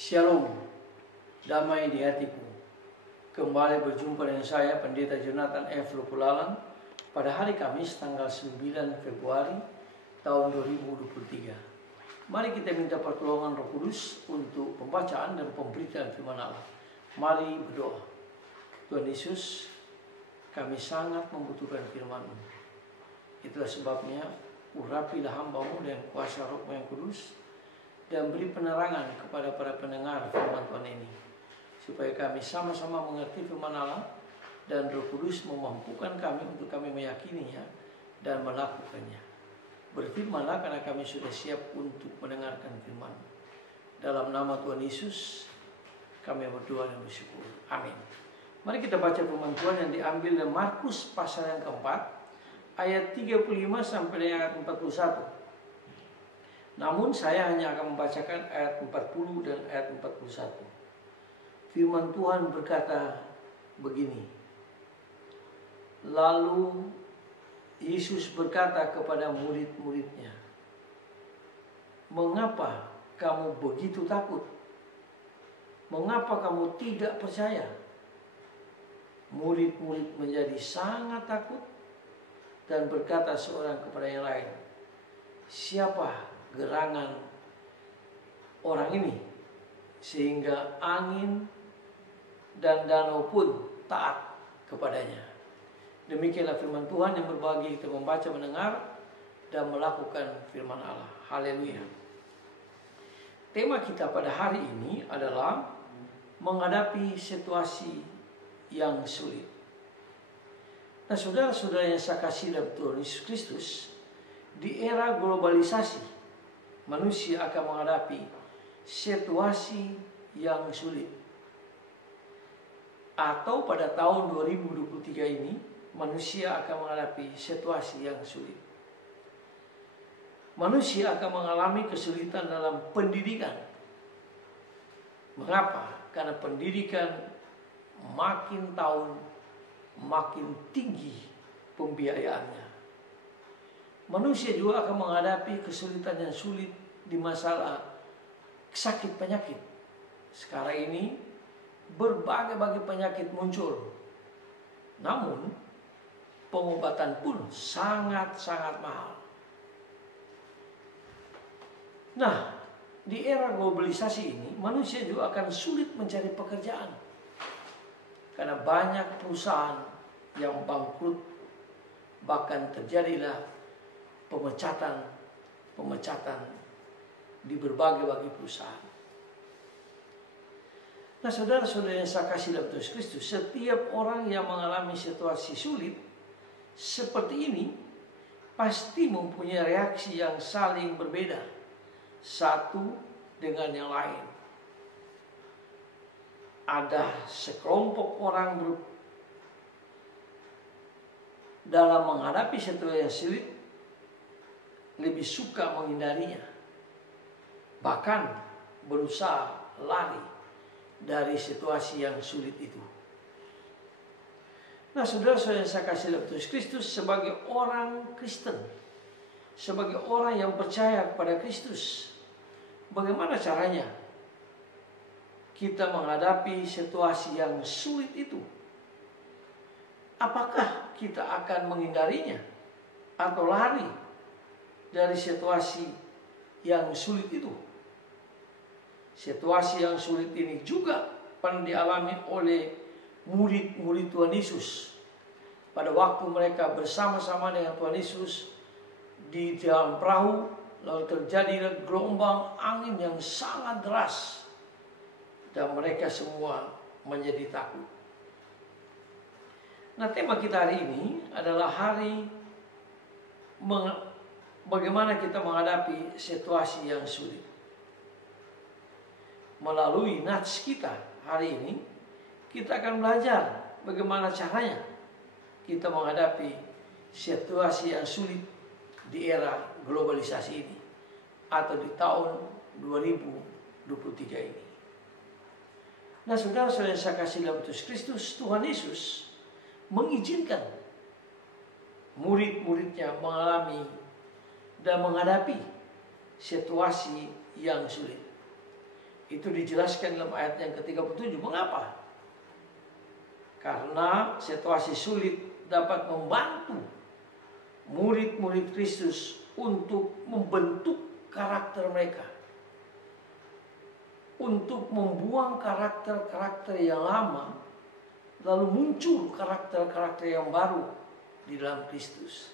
Shalom, damai di hatiku. Kembali berjumpa dengan saya, Pendeta Jonathan F. Lupulalan, pada hari Kamis tanggal 9 Februari tahun 2023. Mari kita minta pertolongan Roh Kudus untuk pembacaan dan pemberitaan firman Allah. Mari berdoa. Tuhan Yesus, kami sangat membutuhkan firman-Mu. Itulah sebabnya urapilah hamba-Mu dengan kuasa Roh-Mu yang kudus, dan beri penerangan kepada para pendengar firman Tuhan ini, supaya kami sama-sama mengerti firman Allah, dan Roh Kudus memampukan kami untuk kami meyakininya dan melakukannya. Berfirmanlah karena kami sudah siap untuk mendengarkan firman. Dalam nama Tuhan Yesus kami berdoa dan bersyukur. Amin. Mari kita baca firman Tuhan yang diambil dari Markus pasal yang keempat, ayat 35 sampai ayat 41. Namun saya hanya akan membacakan ayat 40 dan ayat 41. Firman Tuhan berkata begini. Lalu Yesus berkata kepada murid-muridnya, "Mengapa kamu begitu takut? Mengapa kamu tidak percaya?" Murid-murid menjadi sangat takut dan berkata seorang kepada yang lain, "Siapa gerangan orang ini sehingga angin dan danau pun taat kepadanya?" Demikianlah firman Tuhan yang berbagi kita membaca, mendengar, dan melakukan firman Allah. Haleluya. Tema kita pada hari ini adalah menghadapi situasi yang sulit. Nah, saudara-saudara yang saya kasih dalam Tuhan Yesus Kristus, di era globalisasi, manusia akan menghadapi situasi yang sulit. Atau pada tahun 2023 ini, manusia akan menghadapi situasi yang sulit. Manusia akan mengalami kesulitan dalam pendidikan. Mengapa? Karena pendidikan makin tahun makin tinggi pembiayaannya. Manusia juga akan menghadapi kesulitan yang sulit di masalah sakit penyakit. Sekarang ini berbagai-bagai penyakit muncul. Namun pengobatan pun sangat-sangat mahal. Nah, di era globalisasi ini manusia juga akan sulit mencari pekerjaan. Karena banyak perusahaan yang bangkrut, bahkan terjadilah pemecatan di berbagai perusahaan. Nah, saudara-saudara yang saya kasih dalam Yesus Kristus, setiap orang yang mengalami situasi sulit seperti ini pasti mempunyai reaksi yang saling berbeda satu dengan yang lain. Ada sekelompok orang dalam menghadapi situasi yang sulit lebih suka menghindarinya, bahkan berusaha lari dari situasi yang sulit itu. Nah, saudara-saudara yang saya kasih dalam Yesus Kristus, sebagai orang Kristen, sebagai orang yang percaya kepada Kristus, bagaimana caranya kita menghadapi situasi yang sulit itu? Apakah kita akan menghindarinya atau lari dari situasi yang sulit itu? Situasi yang sulit ini juga pernah dialami oleh murid-murid Tuhan Yesus pada waktu mereka bersama-sama dengan Tuhan Yesus di dalam perahu, lalu terjadi gelombang angin yang sangat deras dan mereka semua menjadi takut. Nah, tema kita hari ini adalah bagaimana kita menghadapi situasi yang sulit. Melalui nats kita hari ini, kita akan belajar bagaimana caranya kita menghadapi situasi yang sulit di era globalisasi ini atau di tahun 2023 ini. Nah, saudara-saudara yang saya kasih dalam Yesus Kristus, Tuhan Yesus mengizinkan murid-muridnya mengalami dan menghadapi situasi yang sulit. Itu dijelaskan dalam ayat yang ke-37. Mengapa? Karena situasi sulit dapat membantu murid-murid Kristus untuk membentuk karakter mereka, untuk membuang karakter-karakter yang lama, lalu muncul karakter-karakter yang baru di dalam Kristus.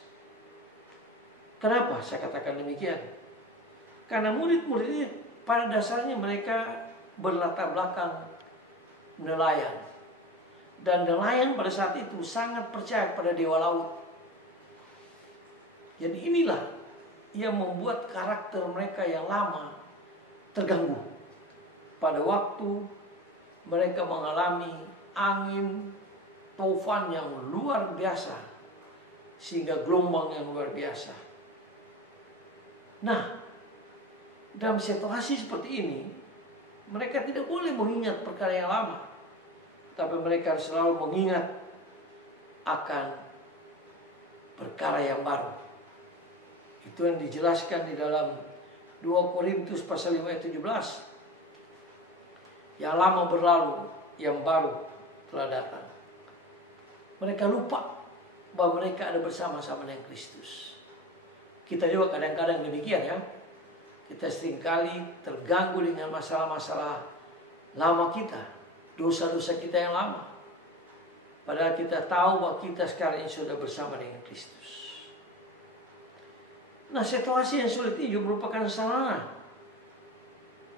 Kenapa saya katakan demikian? Karena murid-murid ini pada dasarnya mereka berlatar belakang nelayan. Dan nelayan pada saat itu sangat percaya pada dewa laut. Jadi inilah yang membuat karakter mereka yang lama terganggu. Pada waktu mereka mengalami angin taufan yang luar biasa, sehingga gelombang yang luar biasa. Nah, dalam situasi seperti ini, mereka tidak boleh mengingat perkara yang lama, tapi mereka harus selalu mengingat akan perkara yang baru. Itu yang dijelaskan di dalam 2 Korintus pasal 5 ayat 17. Yang lama berlalu, yang baru telah datang. Mereka lupa bahwa mereka ada bersama-sama dengan Kristus. Kita juga kadang-kadang demikian ya. Kita seringkali terganggu dengan masalah-masalah lama kita, dosa-dosa kita yang lama. Padahal kita tahu bahwa kita sekarang ini sudah bersama dengan Kristus. Nah, situasi yang sulit ini juga merupakan sarana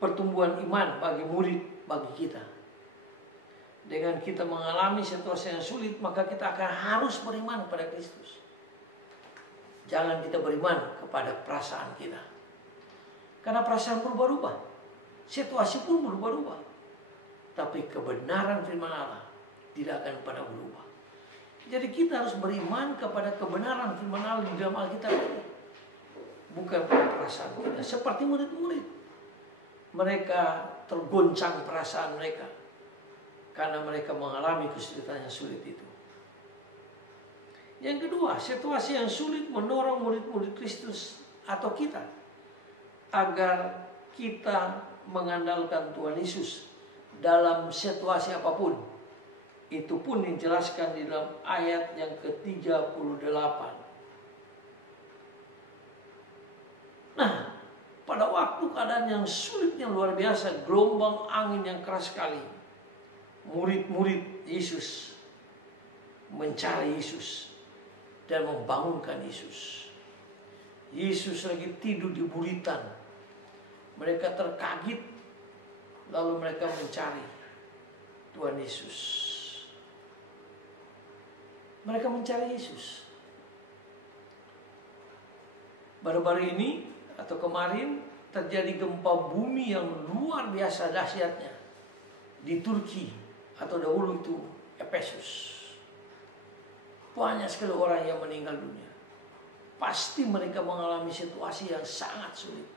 pertumbuhan iman bagi murid, bagi kita. Dengan kita mengalami situasi yang sulit, maka kita akan harus beriman kepada Kristus. Jangan kita beriman kepada perasaan kita. Karena perasaan berubah-ubah, situasi pun berubah-ubah. Tapi kebenaran firman Allah tidak akan pernah berubah. Jadi kita harus beriman kepada kebenaran firman Allah di dalam Alkitab ini. Bukan pada perasaan kita. Seperti murid-murid. Mereka tergoncang perasaan mereka. Karena mereka mengalami kesulitan yang sulit itu. Yang kedua, situasi yang sulit mendorong murid-murid Kristus atau kita agar kita mengandalkan Tuhan Yesus dalam situasi apapun. Itu pun dijelaskan di dalam ayat yang ke-38. Nah, pada waktu keadaan yang sulit yang luar biasa, gelombang angin yang keras sekali, murid-murid Yesus mencari Yesus dan membangunkan Yesus. Yesus lagi tidur di buritan. Mereka terkagit, lalu mereka mencari Tuhan Yesus. Mereka mencari Yesus. Baru-baru ini atau kemarin terjadi gempa bumi yang luar biasa dahsyatnya di Turki, atau dahulu itu Efesus. Banyak sekali orang yang meninggal dunia. Pasti mereka mengalami situasi yang sangat sulit.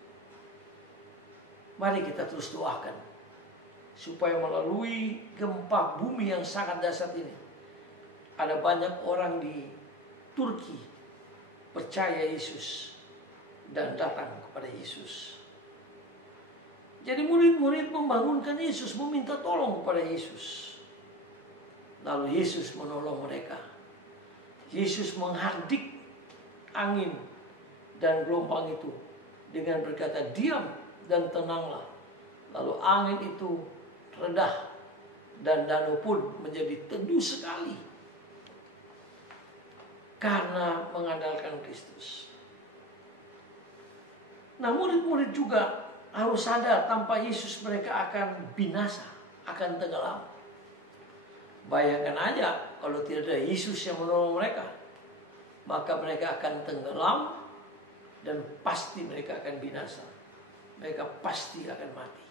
Mari kita terus doakan supaya melalui gempa bumi yang sangat dahsyat ini, ada banyak orang di Turki percaya Yesus dan datang kepada Yesus. Jadi murid-murid membangunkan Yesus, meminta tolong kepada Yesus. Lalu Yesus menolong mereka. Yesus menghardik angin dan gelombang itu dengan berkata, "Diam dan tenanglah." Lalu angin itu redah dan danau pun menjadi teduh sekali karena mengandalkan Kristus. Nah, murid-murid juga harus sadar tanpa Yesus mereka akan binasa, akan tenggelam. Bayangkan aja kalau tidak ada Yesus yang menolong mereka, maka mereka akan tenggelam dan pasti mereka akan binasa. Mereka pasti akan mati.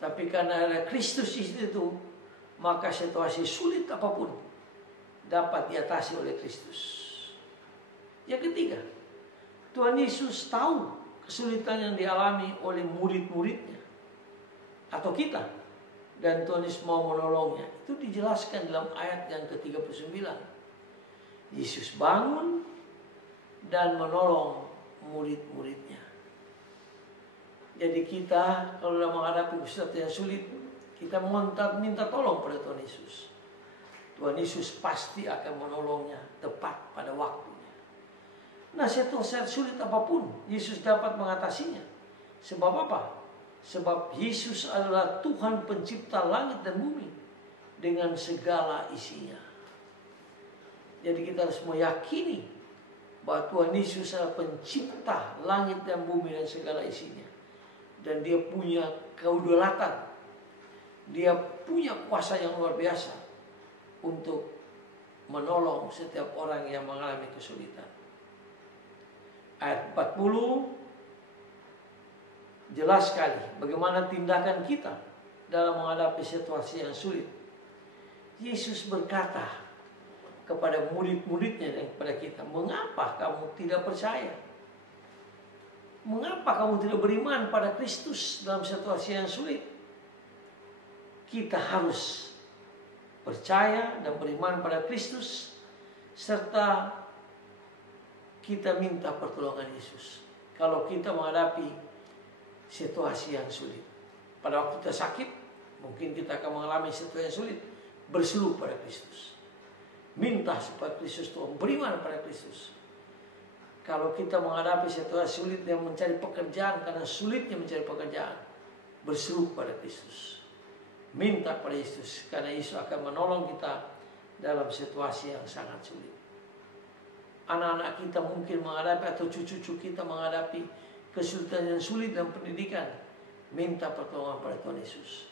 Tapi karena ada Kristus itu, maka situasi sulit apapun dapat diatasi oleh Kristus. Yang ketiga, Tuhan Yesus tahu kesulitan yang dialami oleh murid-muridnya atau kita, dan Tuhan Yesus mau menolongnya. Itu dijelaskan dalam ayat yang ke-39. Yesus bangun dan menolong murid-muridnya. Jadi kita kalau dalam menghadapi sesuatu yang sulit, kita minta tolong pada Tuhan Yesus. Tuhan Yesus pasti akan menolongnya tepat pada waktunya. Nah, situasi sulit apapun, Yesus dapat mengatasinya. Sebab apa? Sebab Yesus adalah Tuhan pencipta langit dan bumi dengan segala isinya. Jadi kita harus meyakini bahwa Tuhan Yesus adalah pencipta langit dan bumi dan segala isinya. Dan dia punya kedaulatan. Dia punya kuasa yang luar biasa untuk menolong setiap orang yang mengalami kesulitan. Ayat 40 jelas sekali bagaimana tindakan kita dalam menghadapi situasi yang sulit. Yesus berkata kepada murid-muridnya dan kepada kita, mengapa kamu tidak percaya? Mengapa kamu tidak beriman pada Kristus dalam situasi yang sulit? Kita harus percaya dan beriman pada Kristus, serta kita minta pertolongan Yesus kalau kita menghadapi situasi yang sulit. Pada waktu kita sakit, mungkin kita akan mengalami situasi yang sulit. Berseru pada Kristus, minta supaya Kristus, Tuhan beriman pada Kristus. Kalau kita menghadapi situasi sulit yang mencari pekerjaan, karena sulitnya mencari pekerjaan, berseru pada Kristus, minta pada Yesus, karena Yesus akan menolong kita dalam situasi yang sangat sulit. Anak-anak kita mungkin menghadapi, atau cucu-cucu kita menghadapi kesulitan yang sulit dalam pendidikan, minta pertolongan pada Tuhan Yesus.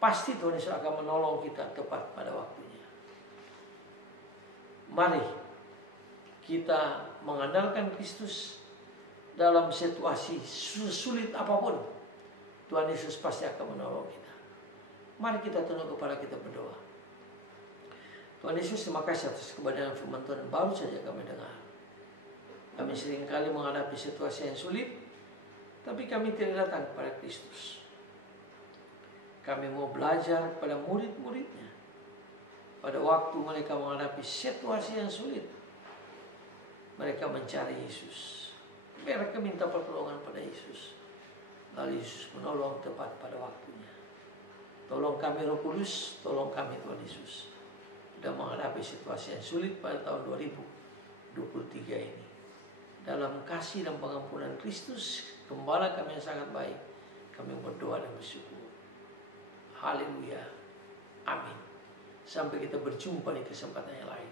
Pasti Tuhan Yesus akan menolong kita tepat pada waktunya. Mari kita mengandalkan Kristus dalam situasi sulit apapun. Tuhan Yesus pasti akan menolong kita. Mari kita tunduk kepala kita berdoa. Tuhan Yesus, terima kasih atas kebenaran firman Tuhan baru saja kami dengar. Kami seringkali menghadapi situasi yang sulit, tapi kami tidak datang kepada Kristus. Kami mau belajar pada murid-muridnya. Pada waktu mereka menghadapi situasi yang sulit, mereka mencari Yesus. Mereka minta pertolongan pada Yesus. Lalu Yesus menolong tepat pada waktunya. Tolong kami Roh Kudus, tolong kami Tuhan Yesus, dan menghadapi situasi yang sulit pada tahun 2023 ini. Dalam kasih dan pengampunan Kristus, Gembala kami yang sangat baik, kami berdoa dan bersyukur. Haleluya. Amin. Sampai kita berjumpa di kesempatan yang lain.